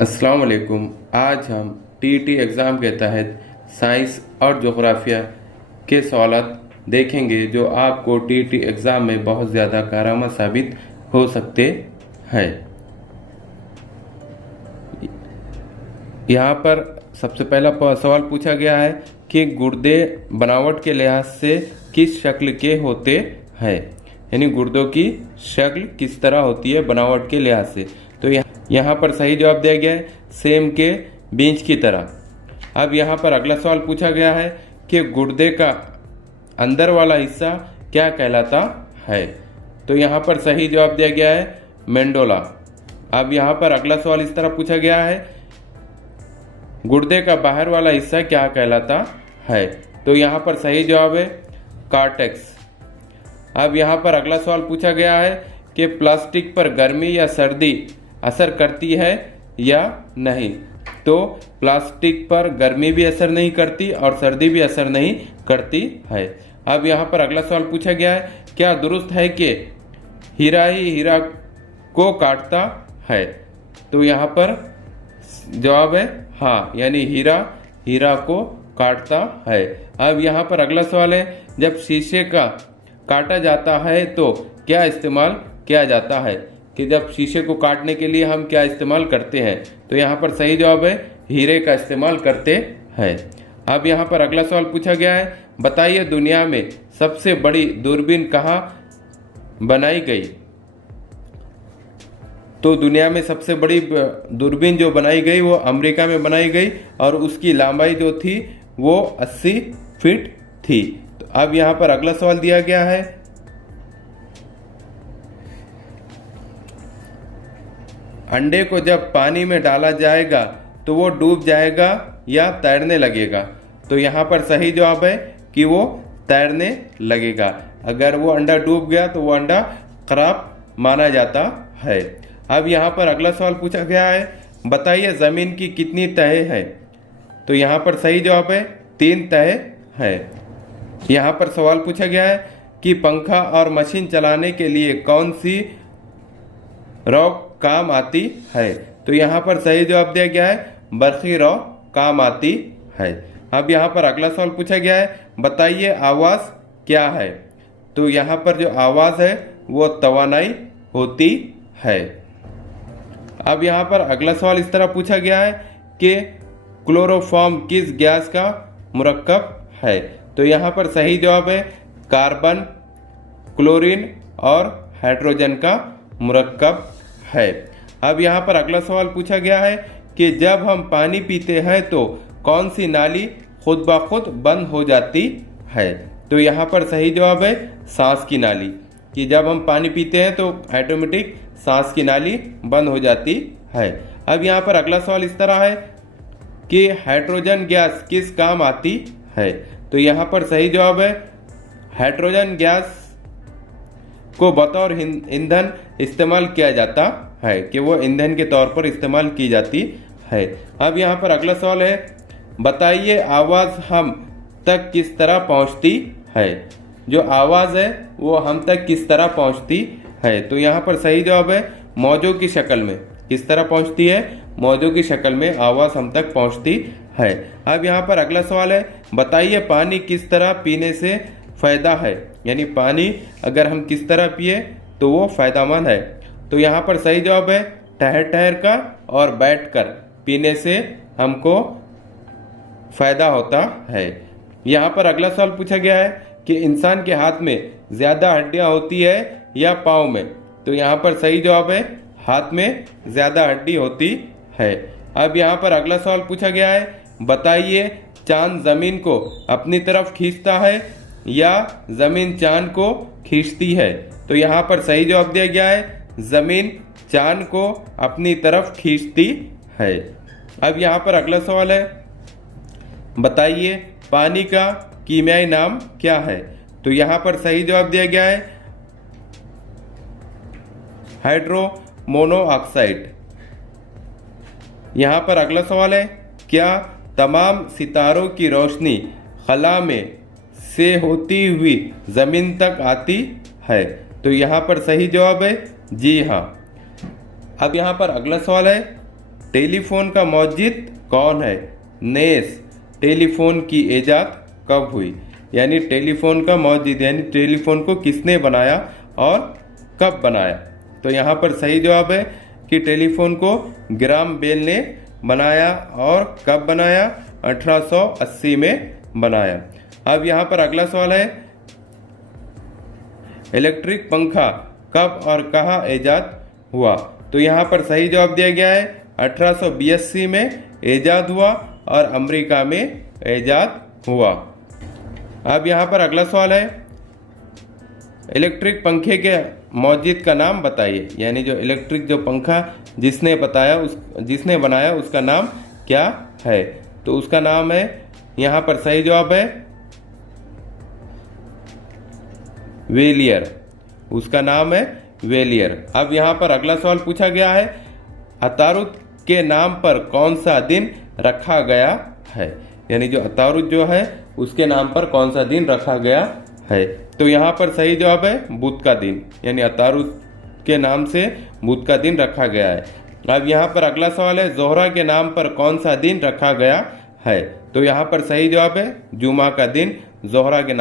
अस्सलाम वालेकुम। आज हम टीईटी एग्ज़ाम के तहत साइंस और जोग्राफिया के सवालात देखेंगे जो आपको टीईटी एग्ज़ाम में बहुत ज़्यादा कारआमद साबित हो सकते हैं। यहाँ पर सबसे पहला सवाल पूछा गया है कि गुर्दे बनावट के लिहाज से किस शक्ल के होते हैं, यानी गुर्दों की शक्ल किस तरह होती है बनावट के लिहाज से। तो यहाँ पर सही जवाब दिया गया है सेम के बीज की तरह। अब यहाँ पर अगला सवाल पूछा गया है कि गुर्दे का अंदर वाला हिस्सा क्या कहलाता है। तो यहाँ पर सही जवाब दिया गया है मेंडोला। अब यहाँ पर अगला सवाल इस तरह पूछा गया है गुर्दे का बाहर वाला हिस्सा क्या कहलाता है। तो यहाँ पर सही जवाब है कार्टेक्स। अब यहाँ पर अगला सवाल पूछा गया है कि प्लास्टिक पर गर्मी या सर्दी असर करती है या नहीं। तो प्लास्टिक पर गर्मी भी असर नहीं करती और सर्दी भी असर नहीं करती है। अब यहाँ पर अगला सवाल पूछा गया है क्या दुरुस्त है कि हीरा ही हीरा को काटता है। तो यहाँ पर जवाब है हाँ, यानी हीरा हीरा को काटता है। अब यहाँ पर अगला सवाल है जब शीशे का काटा जाता है तो क्या इस्तेमाल किया जाता है, कि जब शीशे को काटने के लिए हम क्या इस्तेमाल करते हैं। तो यहाँ पर सही जवाब है हीरे का इस्तेमाल करते हैं। अब यहाँ पर अगला सवाल पूछा गया है बताइए दुनिया में सबसे बड़ी दूरबीन कहाँ बनाई गई। तो दुनिया में सबसे बड़ी दूरबीन जो बनाई गई वो अमेरिका में बनाई गई और उसकी लंबाई जो थी वो 80 फीट थी। तो अब यहाँ पर अगला सवाल दिया गया है अंडे को जब पानी में डाला जाएगा तो वो डूब जाएगा या तैरने लगेगा। तो यहाँ पर सही जवाब है कि वो तैरने लगेगा। अगर वो अंडा डूब गया तो वो अंडा खराब माना जाता है। अब यहाँ पर अगला सवाल पूछा गया है बताइए ज़मीन की कितनी तह है। तो यहाँ पर सही जवाब है 3 तह है। यहाँ पर सवाल पूछा गया है कि पंखा और मशीन चलाने के लिए कौन सी रॉक काम आती है। तो यहाँ पर सही जवाब दिया गया है बरखी रॉक काम आती है। अब यहाँ पर अगला सवाल पूछा गया है बताइए आवाज़ क्या है। तो यहाँ पर जो आवाज़ है वो तवानाई होती है। अब यहाँ पर अगला सवाल इस तरह पूछा गया है कि क्लोरोफॉर्म किस गैस का मुरक्कब है। तो यहाँ पर सही जवाब है कार्बन, क्लोरीन और हाइड्रोजन का मुरक्कब है। अब यहाँ पर अगला सवाल पूछा गया है कि जब हम पानी पीते हैं तो कौन सी नाली खुद ब खुद बंद हो जाती है। तो यहाँ पर सही जवाब है सांस की नाली, कि जब हम पानी पीते हैं तो ऑटोमेटिक सांस की नाली बंद हो जाती है। अब यहाँ पर अगला सवाल इस तरह है कि हाइड्रोजन गैस किस काम आती है। तो यहाँ पर सही जवाब है हाइड्रोजन गैस को बतौर ईंधन इस्तेमाल किया जाता है, कि वो ईंधन के तौर पर इस्तेमाल की जाती है। अब यहाँ पर अगला सवाल है बताइए आवाज़ हम तक किस तरह पहुँचती है। जो आवाज़ है वो हम तक किस तरह पहुँचती है। तो यहाँ पर सही जवाब है मौजों की शक्ल में। किस तरह पहुँचती है, मौजों की शक्ल में आवाज़ हम तक पहुँचती है। अब यहाँ पर अगला सवाल है बताइए पानी किस तरह पीने से फ़ायदा है, यानी पानी अगर हम किस तरह पिए तो वो फ़ायदेमंद है। तो यहाँ पर सही जवाब है ठहर ठहर कर और बैठ कर पीने से हमको फ़ायदा होता है। यहाँ पर अगला सवाल पूछा गया है कि इंसान के हाथ में ज़्यादा हड्डियाँ होती है या पाँव में। तो यहाँ पर सही जवाब है हाथ में ज़्यादा हड्डी होती है। अब यहाँ पर अगला सवाल पूछा गया है बताइए चाँद ज़मीन को अपनी तरफ खींचता है या ज़मीन चाँद को खींचती है। तो यहाँ पर सही जवाब दिया गया है ज़मीन चाँद को अपनी तरफ खींचती है। अब यहाँ पर अगला सवाल है बताइए पानी का कीमियाई नाम क्या है। तो यहाँ पर सही जवाब दिया गया है हाइड्रो मोनोऑक्साइड। यहाँ पर अगला सवाल है क्या तमाम सितारों की रोशनी खला में से होती हुई ज़मीन तक आती है। तो यहाँ पर सही जवाब है जी हाँ। अब यहाँ पर अगला सवाल है टेलीफोन का मौजिद कौन है? नेस। टेलीफोन की इजाद कब हुई? यानी टेलीफोन का मौजिद यानी टेलीफोन को किसने बनाया और कब बनाया? तो यहाँ पर सही जवाब है कि टेलीफोन को ग्राम बेल ने बनाया। और कब बनाया? 1880 में बनाया। अब यहाँ पर अगला सवाल है, इलेक्ट्रिक पंखा कब और कहाँ ईजाद हुआ? तो यहाँ पर सही जवाब दिया गया है 1882 में ईजाद हुआ और अमेरिका में ईजाद हुआ। अब यहाँ पर अगला सवाल है, इलेक्ट्रिक पंखे के मौजिद का नाम बताइए। यानी जो इलेक्ट्रिक जो पंखा जिसने बनाया उसका नाम क्या है? तो उसका नाम है, यहाँ पर सही जवाब है वेलियर। उसका नाम है वेलियर। अब यहाँ पर अगला सवाल पूछा गया है, अतारुद के नाम पर कौन सा दिन रखा गया है? यानी जो अतारुद जो है उसके नाम पर कौन सा दिन रखा गया है? तो यहाँ पर सही जवाब है बुध का दिन। यानी अतारुद के नाम से बुध का दिन रखा गया है। अब यहाँ पर अगला सवाल है, जोहरा के नाम पर कौन सा दिन रखा गया है? तो यहाँ पर सही जवाब है जुमा का दिन जोहरा के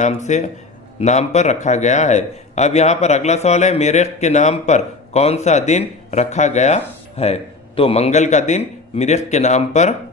नाम पर रखा गया है। अब यहाँ पर अगला सवाल है, मरीख के नाम पर कौन सा दिन रखा गया है? तो मंगल का दिन मरीख के नाम पर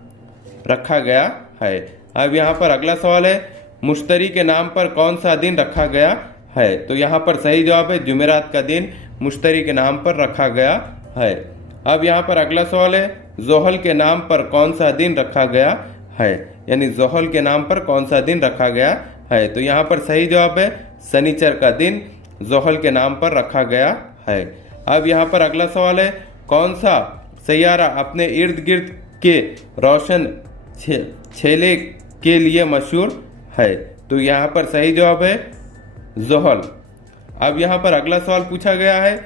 रखा गया है। अब यहाँ पर अगला सवाल है, मुश्तरी के नाम पर कौन सा दिन रखा गया है? तो यहाँ पर सही जवाब है जुमेरात का दिन मुश्तरी के नाम पर रखा गया है। अब यहाँ पर अगला सवाल है, जोहल के नाम पर कौन सा दिन रखा गया है? यानी जोहल के नाम पर कौन सा दिन रखा गया है? तो यहाँ पर सही जवाब है शनिचर का दिन जोहल के नाम पर रखा गया है। अब यहाँ पर अगला सवाल है, कौन सा सैयारा अपने इर्द गिर्द के रोशन छेले के लिए मशहूर है? तो यहाँ पर सही जवाब है जोहल। अब यहाँ पर अगला सवाल पूछा गया है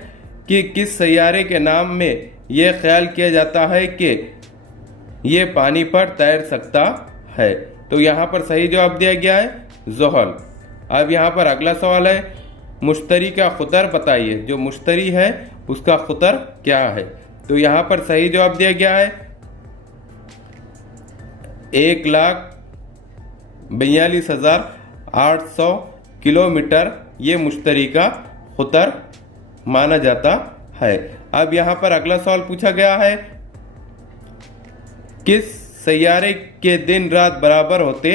कि किस सैयारे के नाम में यह ख्याल किया जाता है कि ये पानी पर तैर सकता है? तो यहाँ पर सही जवाब दिया गया है जोहल। अब यहाँ पर अगला सवाल है, मुश्तरी का खुतर बताइए। जो मुश्तरी है उसका खुतर क्या है? तो यहाँ पर सही जवाब दिया गया है 1,42,800 किलोमीटर ये मुश्तरी का खुतर माना जाता है। अब यहाँ पर अगला सवाल पूछा गया है, किस सैयारे के दिन रात बराबर होते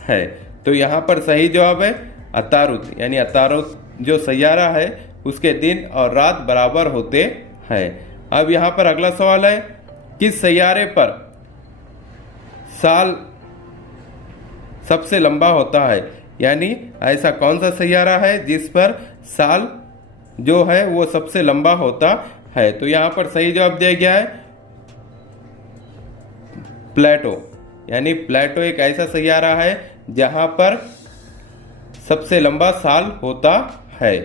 हैं? तो यहाँ पर सही जवाब है अतारुद। यानी अतारुद जो सैयारा है उसके दिन और रात बराबर होते हैं। अब यहाँ पर अगला सवाल है, किस सैयारे पर साल सबसे लंबा होता है? यानी ऐसा कौन सा सैयारा है जिस पर साल जो है वो सबसे लंबा होता है? तो यहाँ पर सही जवाब दिया गया है प्लेटो। यानी प्लेटो एक ऐसा सैयारा है जहां पर सबसे लंबा साल होता है।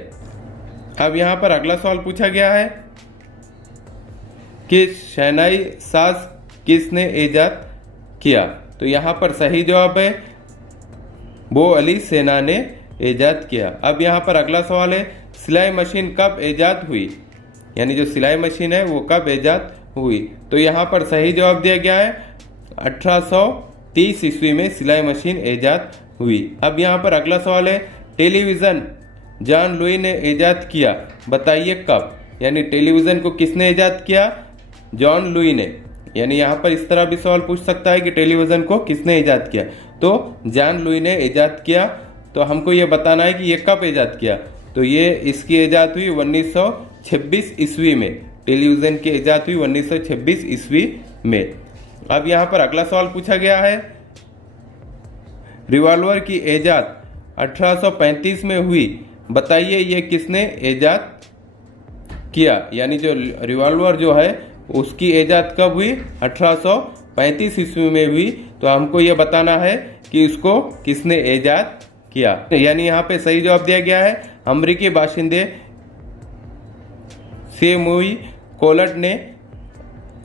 अब यहाँ पर अगला सवाल पूछा गया है कि शहनाई साज किसने ईजाद किया? तो यहाँ पर सही जवाब है वो अली सेना ने ईजाद किया। अब यहाँ पर अगला सवाल है, सिलाई मशीन कब ईजाद हुई? यानी जो सिलाई मशीन है वो कब ईजाद हुई? तो यहाँ पर सही जवाब दिया गया है 1830 ईस्वी में सिलाई मशीन ईजाद हुई। अब यहाँ पर अगला सवाल है, टेलीविज़न जॉन लुई ने ईजाद किया, बताइए कब? यानी टेलीविज़न को किसने ईजाद किया? जॉन लुई ने। यानी यहाँ पर इस तरह भी सवाल पूछ सकता है कि टेलीविज़न को किसने ईजाद किया? तो जॉन लुई ने ईजाद किया। तो हमको ये बताना है कि ये कब ईजाद किया। तो ये इसकी ईजाद हुई 1926 ईस्वी में। टेलीविज़न की ईजाद हुई 1926 ईस्वी में। अब यहाँ पर अगला सवाल पूछा गया है, रिवॉल्वर की ईजाद 1835 में हुई, बताइए ये किसने ईजाद किया? यानी जो रिवॉल्वर जो है उसकी ईजाद कब हुई? 1835 ईस्वी में हुई। तो हमको ये बताना है कि इसको किसने ईजाद किया। यानी यहाँ पे सही जवाब दिया गया है अमेरिकी बाशिंदे सेमुई कोलट ने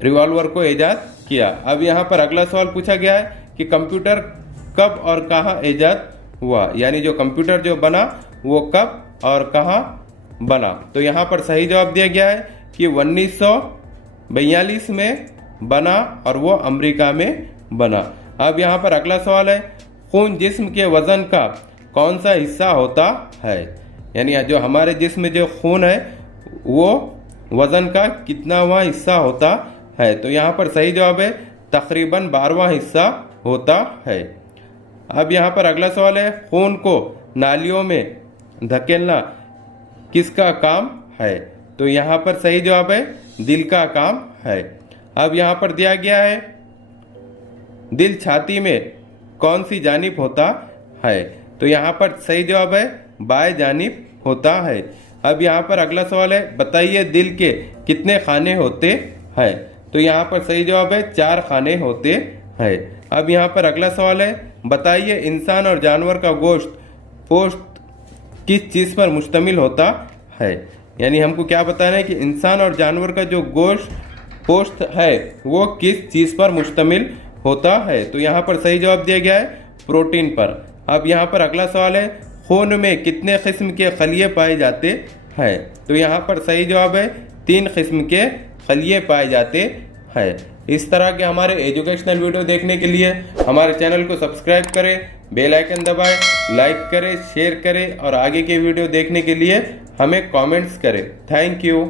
रिवॉल्वर को ईजाद किया। अब यहाँ पर अगला सवाल पूछा गया है कि कंप्यूटर कब और कहाँ ईजाद हुआ? यानी जो कंप्यूटर जो बना वो कब और कहाँ बना? तो यहाँ पर सही जवाब दिया गया है कि 1942 में बना और वो अमेरिका में बना। अब यहाँ पर अगला सवाल है, खून जिस्म के वजन का कौन सा हिस्सा होता है? यानी जो हमारे जिस्म में जो खून है वो वजन का कितनावां हिस्सा होता है? तो यहाँ पर सही जवाब है तकरीबन 12वां हिस्सा होता है। अब यहाँ पर अगला सवाल है, खून को नालियों में धकेलना किसका काम है? तो यहाँ पर सही जवाब है दिल का काम है। अब यहाँ पर दिया गया है, दिल छाती में कौन सी जानिब होता है? तो यहाँ पर सही जवाब है बाएं जानिब होता है। अब यहाँ पर अगला सवाल है, बताइए दिल के कितने खाने होते हैं? तो यहाँ पर सही जवाब है 4 खाने होते हैं। अब यहाँ पर अगला सवाल है, बताइए इंसान और जानवर का पोस्ट किस चीज़ पर मुश्तमिल होता है? यानी हमको क्या बताना है कि इंसान और जानवर का जो पोस्ट है वो किस चीज़ पर मुश्तमिल होता है? तो यहाँ पर सही जवाब दिया गया है प्रोटीन पर। अब यहाँ पर अगला सवाल है, खून में कितने किस्म के खलिए पाए जाते हैं? तो यहाँ पर सही जवाब है 3 किस्म के खलिए पाए जाते हैं। इस तरह के हमारे एजुकेशनल वीडियो देखने के लिए हमारे चैनल को सब्सक्राइब करें, बेल आइकन दबाएं, लाइक करें, शेयर करें और आगे के वीडियो देखने के लिए हमें कमेंट्स करें। Thank you.